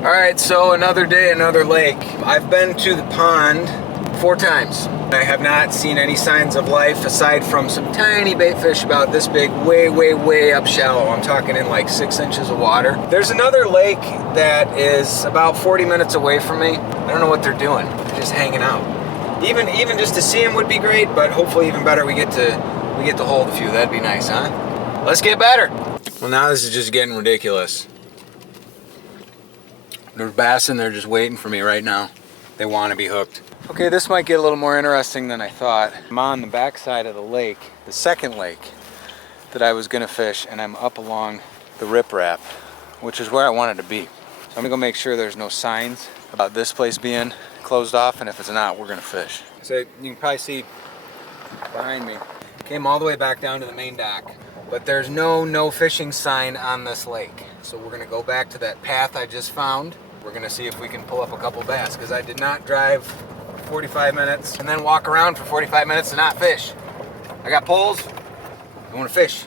All right, so another day, another lake. I've been to the pond 4 times. I have not seen any signs of life aside from some tiny baitfish about this big, way up shallow. I'm talking in like 6 inches of water. There's another lake that is about 40 minutes away from me. I don't know what they're doing. They're just hanging out. Even just to see them would be great, but hopefully even better we get to hold a few. That'd be nice, huh? Let's get better. Well, now this is just getting ridiculous. There's bass in there just waiting for me right now. They want to be hooked. Okay, this might get a little more interesting than I thought. I'm on the backside of the lake, the second lake that I was gonna fish, and I'm up along the riprap, which is where I wanted to be. So I'm gonna go make sure there's no signs about this place being closed off, and if it's not, we're gonna fish. So you can probably see behind me, came all the way back down to the main dock, but there's no fishing sign on this lake. So we're gonna go back to that path I just found. We're gonna see if we can pull up a couple bass, because I did not drive 45 minutes and then walk around for 45 minutes to not fish. I got poles, I wanna fish.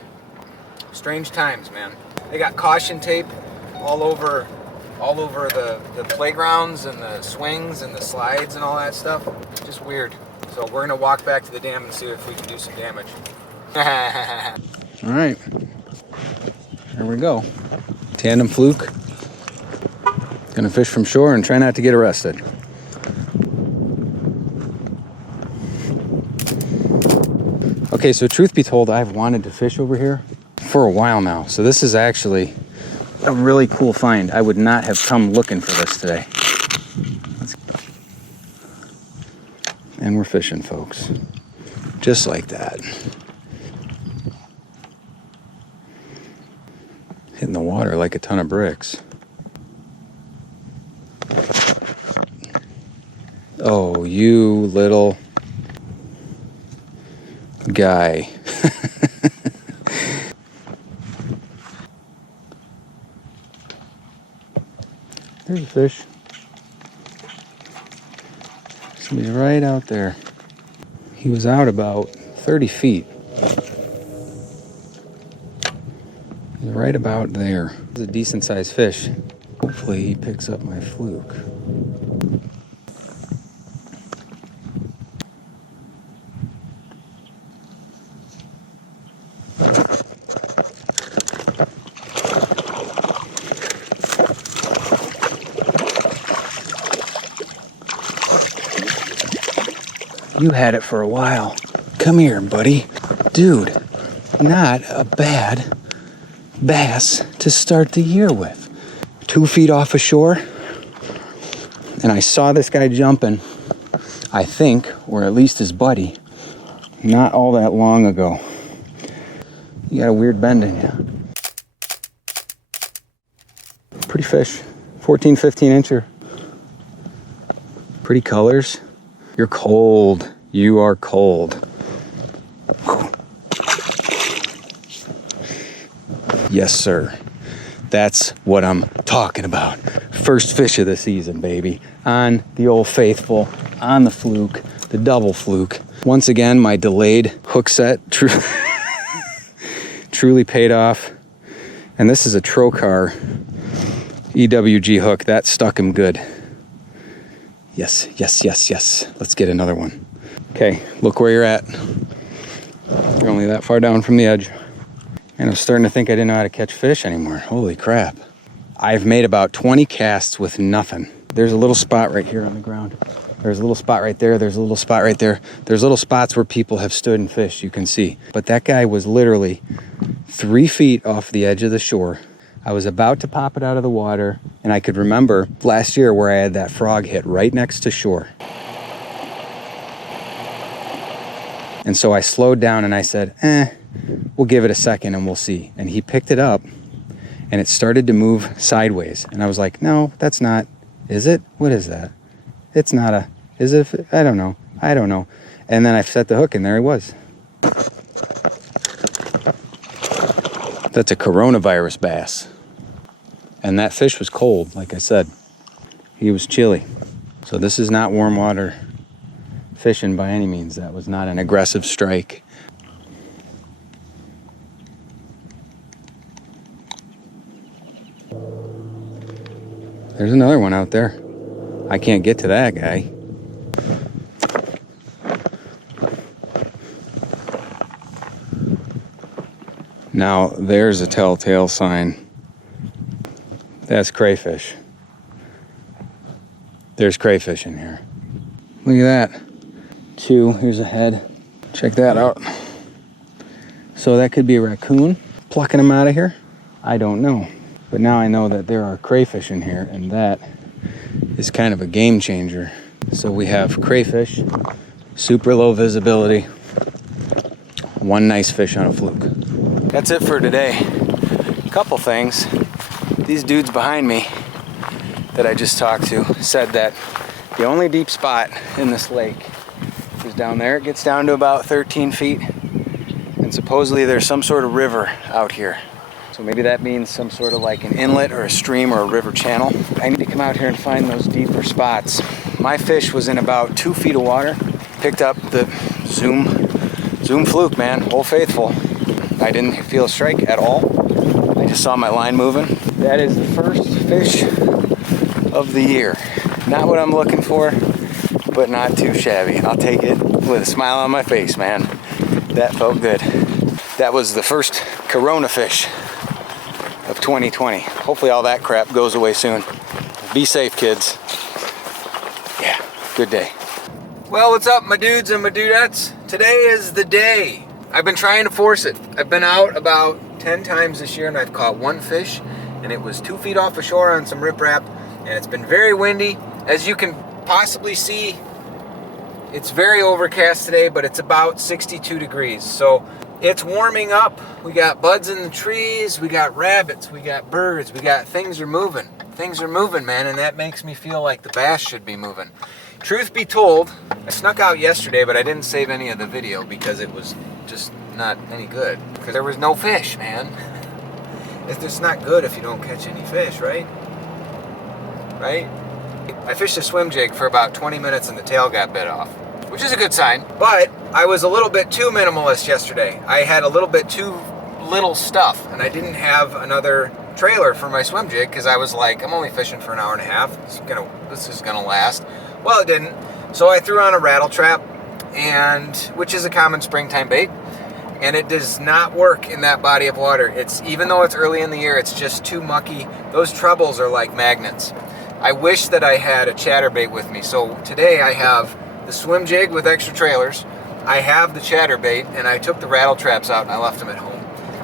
Strange times, man. They got caution tape all over the playgrounds and the swings and the slides and all that stuff. Just weird. So we're gonna walk back to the dam and see if we can do some damage. All right, here we go. Tandem fluke. Gonna fish from shore and try not to get arrested. Okay, so truth be told, I've wanted to fish over here for a while now. So this is actually a really cool find. I would not have come looking for this today. And we're fishing, folks. Just like that. Hitting the water like a ton of bricks. Oh, you little guy. There's a fish. Somebody's right out there. He was out about 30 feet. He's right about there. It's a decent sized fish. Hopefully he picks up my fluke. You had it for a while. Come here, buddy. Dude, not a bad bass to start the year with. 2 feet off of shore. And I saw this guy jumping, I think, or at least his buddy, not all that long ago. You got a weird bend in you. Pretty fish. 14, 15 incher. Pretty colors. You're cold. You are cold. Yes, sir. That's what I'm talking about. First fish of the season, baby. On the old faithful, on the fluke, the double fluke. Once again, my delayed hook set truly paid off. And this is a Trocar EWG hook. That stuck him good. Yes. Let's get another one. Okay, look where you're at. You're only that far down from the edge. And I'm starting to think I didn't know how to catch fish anymore. Holy crap. I've made about 20 casts with nothing. There's a little spot right here on the ground. There's a little spot right there. There's a little spot right there. There's little spots where people have stood and fished, you can see. But that guy was literally 3 feet off the edge of the shore. I was about to pop it out of the water, and I could remember last year where I had that frog hit right next to shore. And so I slowed down and I said, we'll give it a second and we'll see. And he picked it up and it started to move sideways. And I was like, no, that's not, is it? What is that? It's not a, is it? I don't know. And then I set the hook and there he was. That's a coronavirus bass. And that fish was cold, like I said. He was chilly. So this is not warm water fishing by any means. That was not an aggressive strike. there's another one out there. I can't get to that guy. Now, there's a telltale sign. That's crayfish. There's crayfish in here. Look at that. 2, here's a head. Check that out. So that could be a raccoon plucking them out of here. I don't know. But now I know that there are crayfish in here, and that is kind of a game changer. So we have crayfish, super low visibility, one nice fish on a fluke. That's it for today. A couple things. These dudes behind me that I just talked to said that the only deep spot in this lake is down there. It gets down to about 13 feet. And supposedly there's some sort of river out here. So maybe that means some sort of like an inlet or a stream or a river channel. I need to come out here and find those deeper spots. My fish was in about 2 feet of water. Picked up the Zoom fluke, man, Old Faithful. I didn't feel a strike at all. I just saw my line moving. That is the first fish of the year. Not what I'm looking for, but not too shabby. I'll take it with a smile on my face, man. That felt good. That was the first Corona fish of 2020. Hopefully all that crap goes away soon. Be safe, kids. Yeah, good day. Well, what's up, my dudes and my dudettes? Today is the day. I've been trying to force it. I've been out about 10 times this year and I've caught one fish, and it was 2 feet off the shore on some riprap, and it's been very windy. As you can possibly see, it's very overcast today, but it's about 62 degrees. So it's warming up. We got buds in the trees, we got rabbits, we got birds, we got things are moving. Things are moving, man, and that makes me feel like the bass should be moving. Truth be told, I snuck out yesterday, but I didn't save any of the video because it was just not any good. Because there was no fish, man. It's not good if you don't catch any fish, right? Right? I fished a swim jig for about 20 minutes and the tail got bit off, which is a good sign. But I was a little bit too minimalist yesterday. I had a little bit too little stuff, and I didn't have another trailer for my swim jig because I was like, I'm only fishing for an hour and a half. This is gonna last. Well, it didn't. So I threw on a rattle trap, which is a common springtime bait, and it does not work in that body of water. Even though it's early in the year, it's just too mucky. Those trebles are like magnets. I wish that I had a chatterbait with me. So today I have the swim jig with extra trailers. I have the chatterbait, and I took the rattle traps out and I left them at home.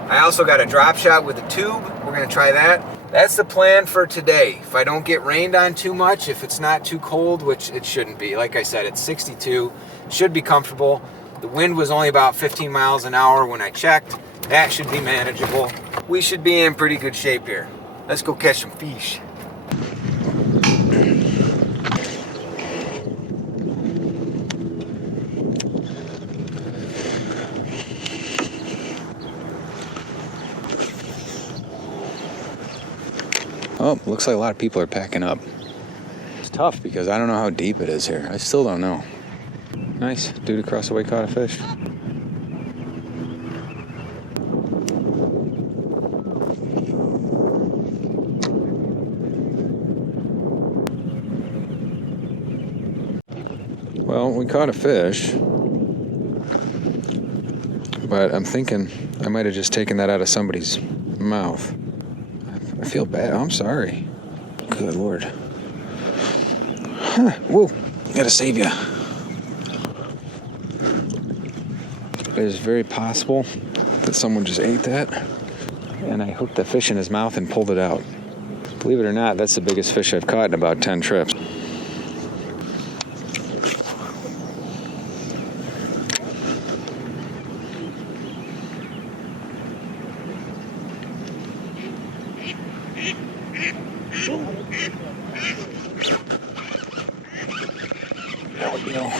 I also got a drop shot with a tube. We're gonna try that. That's the plan for today. If I don't get rained on too much, if it's not too cold, which it shouldn't be. Like I said, it's 62, should be comfortable. The wind was only about 15 miles an hour when I checked. That should be manageable. We should be in pretty good shape here. Let's go catch some fish. Oh, looks like a lot of people are packing up. It's tough because I don't know how deep it is here. I still don't know. Nice, dude across the way caught a fish. Well, we caught a fish, but I'm thinking I might have just taken that out of somebody's mouth. I feel bad. I'm sorry. Good Lord. Huh. Whoa. Gotta save you. It is very possible that someone just ate that, and I hooked the fish in his mouth and pulled it out. Believe it or not, that's the biggest fish I've caught in about 10 trips.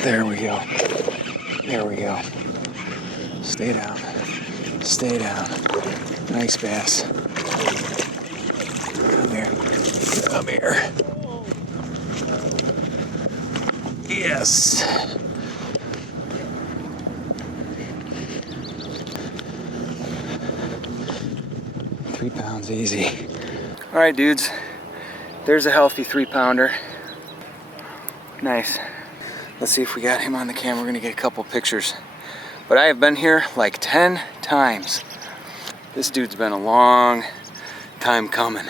There we go. There we go. Stay down. Stay down. Nice bass. Come here. Come here. Yes. £3 easy. All right, dudes. There's a healthy 3-pounder. Nice. Let's see if we got him on the camera. We're gonna get a couple pictures. But I have been here like 10 times. This dude's been a long time coming.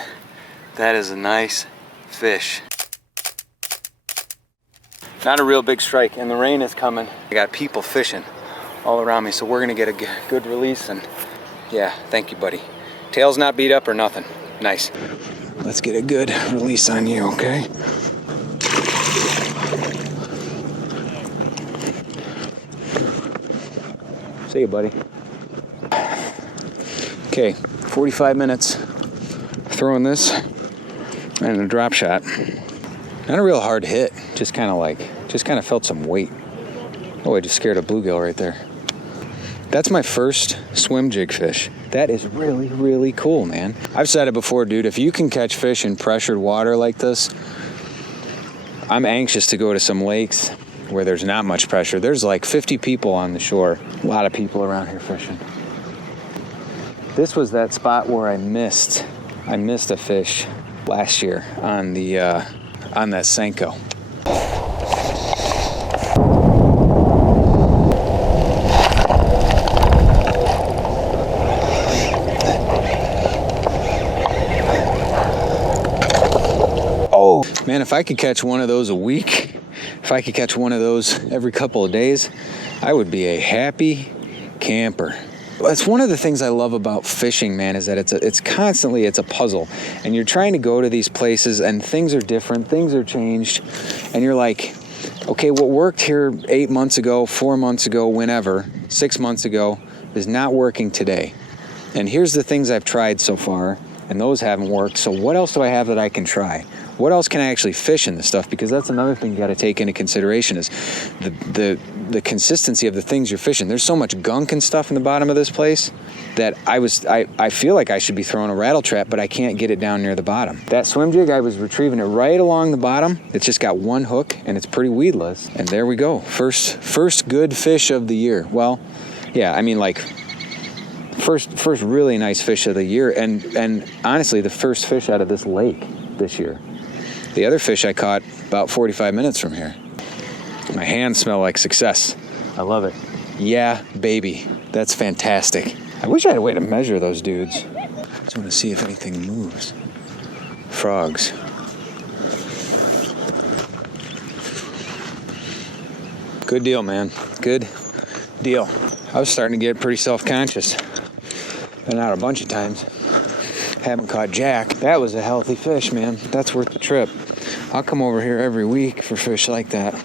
That is a nice fish. Not a real big strike, and the rain is coming. I got people fishing all around me, so we're gonna get a good release. And yeah, thank you, buddy. Tail's not beat up or nothing. Nice. Let's get a good release on you, okay? See you, buddy. Okay, 45 minutes throwing this and a drop shot. Not a real hard hit, just kind of felt some weight. Oh, I just scared a bluegill right there. That's my first swim jig fish. That is really, really cool, man. I've said it before, dude, if you can catch fish in pressured water like this, I'm anxious to go to some lakes where there's not much pressure. There's like 50 people on the shore. A lot of people around here fishing. This was that spot where I missed a fish last year on that Senko. Oh, man, if I could catch one of those a week, if I could catch one of those every couple of days, I would be a happy camper. That's one of the things I love about fishing, man, is that it's constantly a puzzle, and you're trying to go to these places and things are different, things are changed, and you're like, okay, what worked here 8 months ago, 4 months ago, whenever, 6 months ago, is not working today. And here's the things I've tried so far, and those haven't worked, so what else do I have that I can try? What else can I actually fish in this stuff? Because that's another thing you got to take into consideration is the consistency of the things you're fishing. There's so much gunk and stuff in the bottom of this place that I feel like I should be throwing a rattle trap, but I can't get it down near the bottom. That swim jig, I was retrieving it right along the bottom. It's just got one hook and it's pretty weedless. And there we go. First good fish of the year. Well, yeah, I mean, like first really nice fish of the year, and honestly the first fish out of this lake this year. The other fish I caught about 45 minutes from here. My hands smell like success. I love it. Yeah, baby. That's fantastic. I wish I had a way to measure those dudes. Just want to see if anything moves. Frogs. Good deal, man. Good deal. I was starting to get pretty self-conscious. Been out a bunch of times. Haven't caught jack. That was a healthy fish, man. That's worth the trip. I'll come over here every week for fish like that.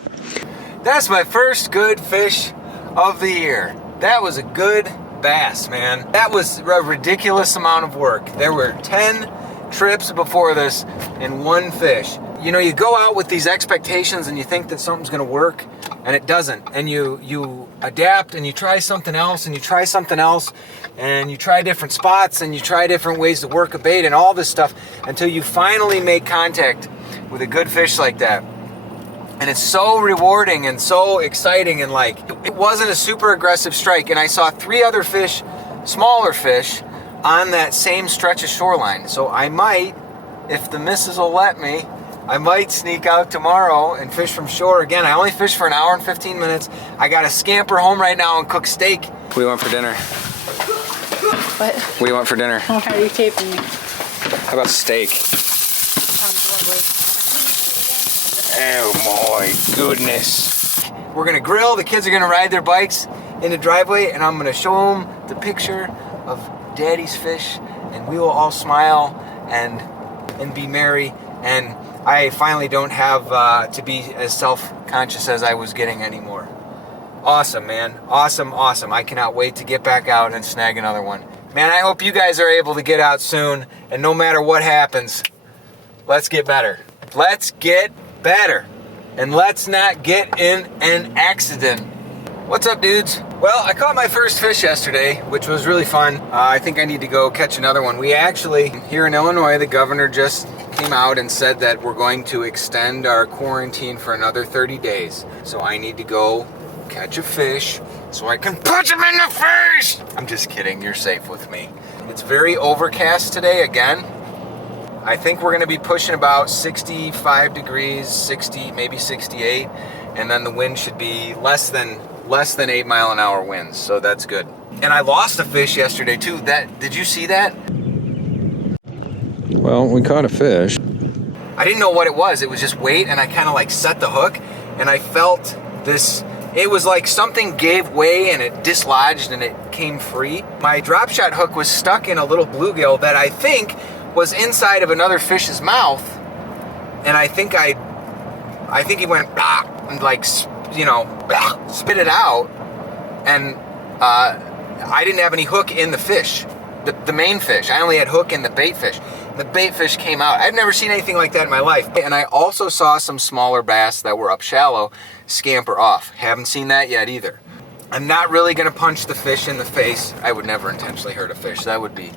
That's my first good fish of the year. That was a good bass, man. That was a ridiculous amount of work. There were 10 trips before this and one fish. You know, you go out with these expectations and you think that something's gonna work, and it doesn't. And you adapt and you try something else and you try something else, and you try different spots and you try different ways to work a bait and all this stuff until you finally make contact with a good fish like that. And it's so rewarding and so exciting, and like, it wasn't a super aggressive strike, and I saw 3 other fish, smaller fish, on that same stretch of shoreline. So I might, if the missus will let me, I might sneak out tomorrow and fish from shore again. I only fished for an hour and 15 minutes. I gotta scamper home right now and cook steak. What do you want for dinner? What? What do you want for dinner? Why are you taping me? How about steak? Oh my goodness. We're gonna grill, the kids are gonna ride their bikes in the driveway, and I'm gonna show them the picture of Daddy's fish, and we will all smile and be merry, and I finally don't have to be as self-conscious as I was getting anymore. Awesome, man. Awesome, awesome. I cannot wait to get back out and snag another one. Man, I hope you guys are able to get out soon, and no matter what happens, let's get better. Let's get better. And let's not get in an accident. What's up, dudes? Well, I caught my first fish yesterday, which was really fun. I think I need to go catch another one. We actually, here in Illinois, the governor just came out and said that we're going to extend our quarantine for another 30 days. So I need to go catch a fish so I can punch him in the face. I'm just kidding. You're safe with me. It's very overcast today again. I think we're gonna be pushing about 65 degrees, 60, maybe 68, and then the wind should be less than 8-mile-an-hour winds, so that's good. And I lost a fish yesterday too. Did you see that? Well, we caught a fish. I didn't know what it was. It was just weight, and I kind of like set the hook, and I felt this. It was like something gave way and it dislodged and it came free. My drop shot hook was stuck in a little bluegill that I think was inside of another fish's mouth, and I think he went bah, and like, you know, bah, spit it out, and I didn't have any hook in the fish, the main fish. I only had hook in the bait fish. The bait fish came out. I've never seen anything like that in my life. And I also saw some smaller bass that were up shallow scamper off. Haven't seen that yet either. I'm not really gonna punch the fish in the face. I would never intentionally hurt a fish. That would be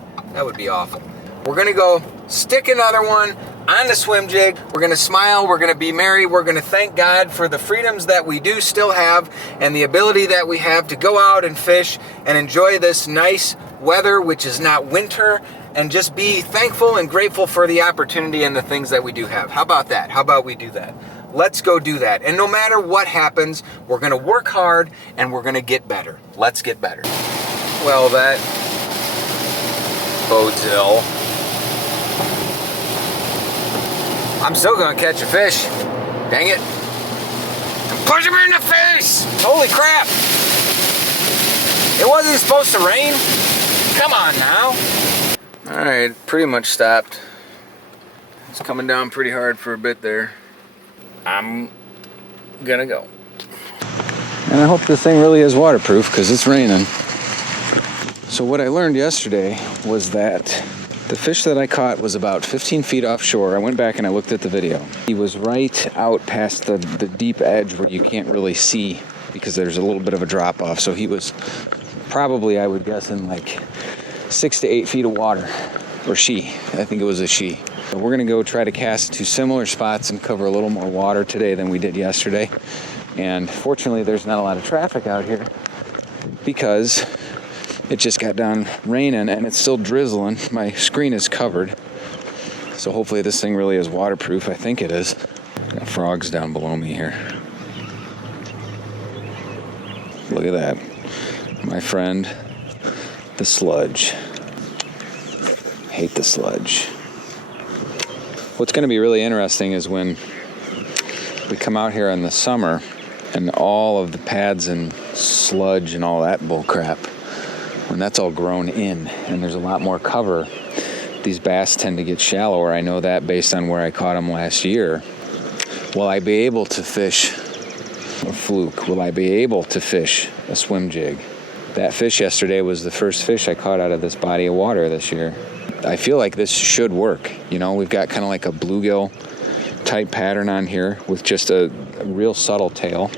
awful. We're gonna go stick another one on the swim jig. We're gonna smile, we're gonna be merry, we're gonna thank God for the freedoms that we do still have and the ability that we have to go out and fish and enjoy this nice weather, which is not winter, and just be thankful and grateful for the opportunity and the things that we do have. How about that? How about we do that? Let's go do that. And no matter what happens, we're gonna work hard and we're gonna get better. Let's get better. Well, that bodes ill. I'm still gonna catch a fish. Dang it. And punch him in the face! Holy crap! It wasn't supposed to rain. Come on now. All right, pretty much stopped. It's coming down pretty hard for a bit there. I'm gonna go. And I hope this thing really is waterproof because it's raining. So what I learned yesterday was that the fish that I caught was about 15 feet offshore. I went back and I looked at the video. He was right out past the deep edge where you can't really see because there's a little bit of a drop off. So he was probably, I would guess, in like 6 to 8 feet of water. Or she. I think it was a she. So we're gonna go try to cast to similar spots and cover a little more water today than we did yesterday. And fortunately there's not a lot of traffic out here because it just got done raining and it's still drizzling. My screen is covered. So hopefully this thing really is waterproof. I think it is. Got frogs down below me here. Look at that. My friend, the sludge. Hate the sludge. What's going to be really interesting is when we come out here in the summer and all of the pads and sludge and all that bull crap, when that's all grown in and there's a lot more cover, these bass tend to get shallower. I know that based on where I caught them last year. Will I be able to fish a fluke? Will I be able to fish a swim jig? That fish yesterday was the first fish I caught out of this body of water this year. I feel like this should work. You know, we've got kind of like a bluegill type pattern on here with just a real subtle tail.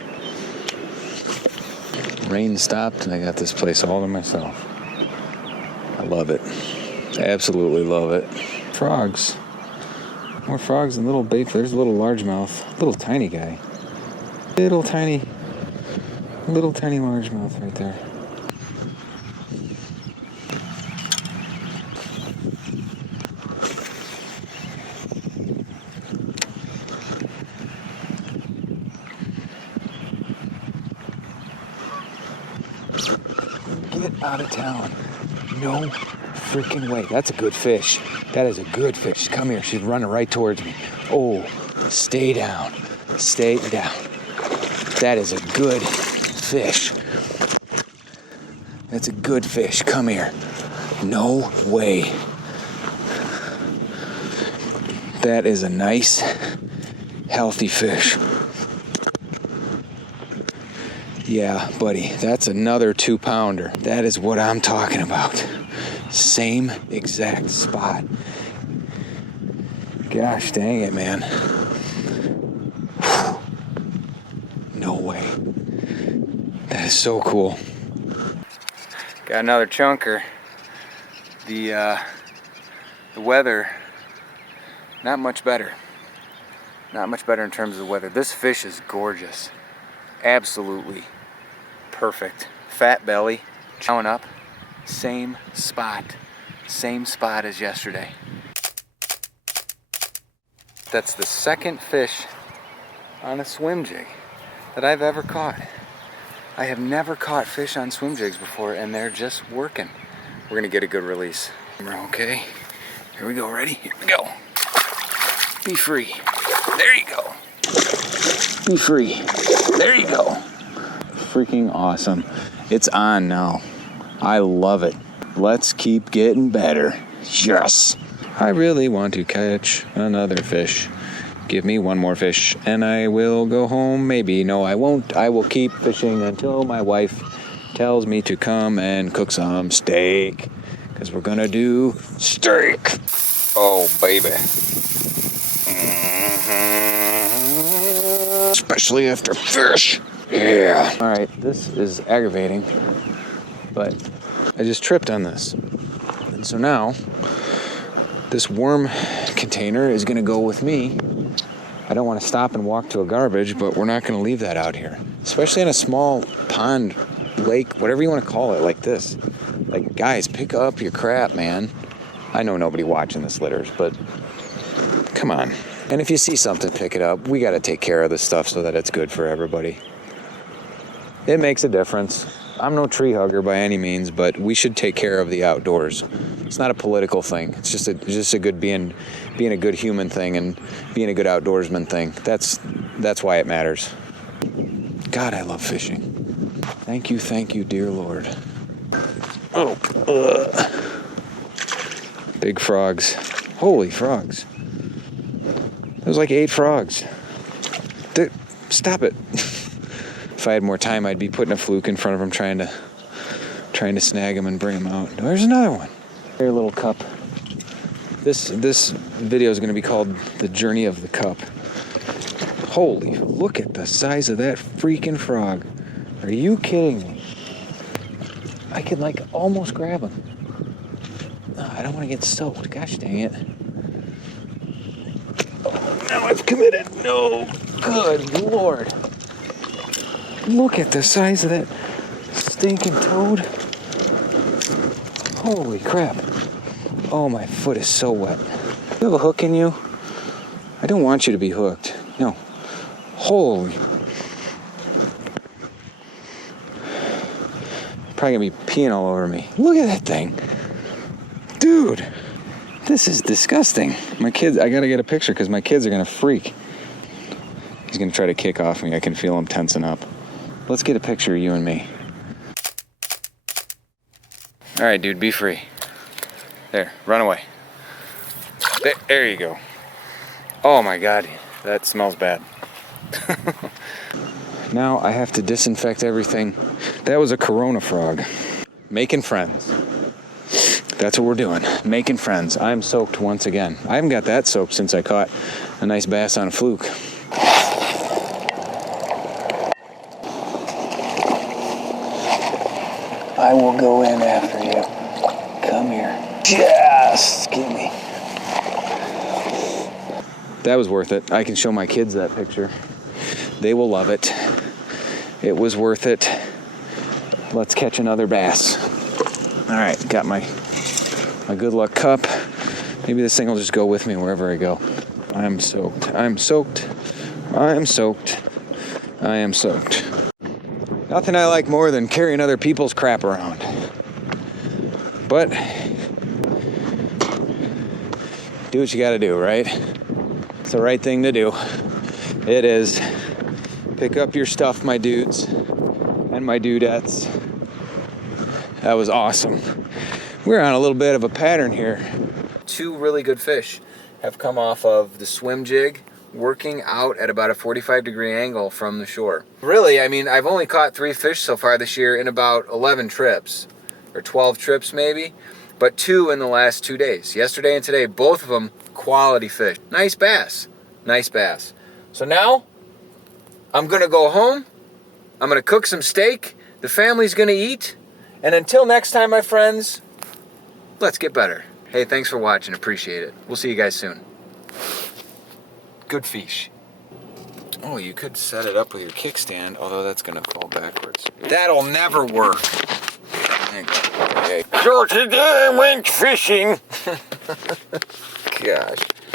Rain stopped and I got this place all to myself. I love it. Absolutely love it. Frogs. More frogs and little baitfish. There's a little largemouth. Little tiny guy. Little tiny largemouth right there. Get out of town. No freaking way. That's a good fish. That is a good fish. Come here. She's running right towards me. Oh, stay down. Stay down. That is a good fish. That's a good fish. Come here. No way. That is a nice, healthy fish. Yeah, buddy, that's another 2-pounder. That is what I'm talking about. Same exact spot. Gosh dang it, man. No way. That is so cool. Got another chunker. The weather, not much better. Not much better in terms of the weather. This fish is gorgeous. Absolutely perfect. Fat belly, chowing up. Same spot as yesterday. That's the second fish on a swim jig that I've ever caught. I have never caught fish on swim jigs before, and they're just working. We're gonna get a good release. Okay, here we go, ready? Here we go. Be free. There you go. Be free. There you go. Freaking awesome. It's on now. I love it. Let's keep getting better. Yes. I really want to catch another fish. Give me one more fish and I will go home. Maybe. No, I won't. I will keep fishing until my wife tells me to come and cook some steak. Because we're gonna do steak. Oh, baby. Especially after fish. Yeah. All right, this is aggravating, but I just tripped on this. And so now, this worm container is gonna go with me. I don't wanna stop and walk to a garbage, but we're not gonna leave that out here. Especially in a small pond, lake, whatever you wanna call it, like this. Like, guys, pick up your crap, man. I know nobody watching this litters, but come on. And if you see something, pick it up. We gotta take care of this stuff so that it's good for everybody. It makes a difference. I'm no tree hugger by any means, but we should take care of the outdoors. It's not a political thing. It's just a good being a good human thing and being a good outdoorsman thing. That's why it matters. God, I love fishing. Thank you, dear Lord. Oh, big frogs. Holy frogs. There's like 8 frogs. Dude, stop it. If I had more time, I'd be putting a fluke in front of them, trying to snag them and bring them out. There's another one. Here, little cup. This video is going to be called The Journey of the Cup. Holy, look at the size of that freaking frog. Are you kidding me? I can like almost grab him. Oh, I don't want to get soaked. Gosh dang it. Oh, now I've committed. No. Good Lord. Look at the size of that stinking toad. Holy crap. Oh, my foot is so wet. You have a hook in you? I don't want you to be hooked. No. Holy. Probably gonna be peeing all over me. Look at that thing. Dude, this is disgusting. My kids, I gotta get a picture because my kids are gonna freak. He's gonna try to kick off me. I can feel him tensing up. Let's get a picture of you and me. All right, dude, be free. There, run away. There you go. Oh my God, that smells bad. Now I have to disinfect everything. That was a Corona frog. Making friends. That's what we're doing, making friends. I'm soaked once again. I haven't got that soaked since I caught a nice bass on a fluke. I will go in after you. Come here. Just give me. That was worth it. I can show my kids that picture. They will love it. It was worth it. Let's catch another bass. All right, got my good luck cup. Maybe this thing will just go with me wherever I go. I'm soaked. I'm soaked. I am soaked. I am soaked. Nothing I like more than carrying other people's crap around. But do what you gotta do, right? It's the right thing to do. It is. Pick up your stuff, my dudes and my dudettes. That was awesome. We're on a little bit of a pattern here. 2 really good fish have come off of the swim jig, working out at about a 45-degree angle from the shore. Really, I mean, I've only caught 3 fish so far this year in about 11 trips, or 12 trips maybe, but 2 in the last 2 days. Yesterday and today, both of them quality fish. Nice bass, nice bass. So now, I'm gonna go home, I'm gonna cook some steak, the family's gonna eat, and until next time, my friends, let's get better. Hey, thanks for watching, appreciate it. We'll see you guys soon. Good fish. Oh, you could set it up with your kickstand, although that's gonna fall backwards. That'll never work. Okay. So today I went fishing. Gosh.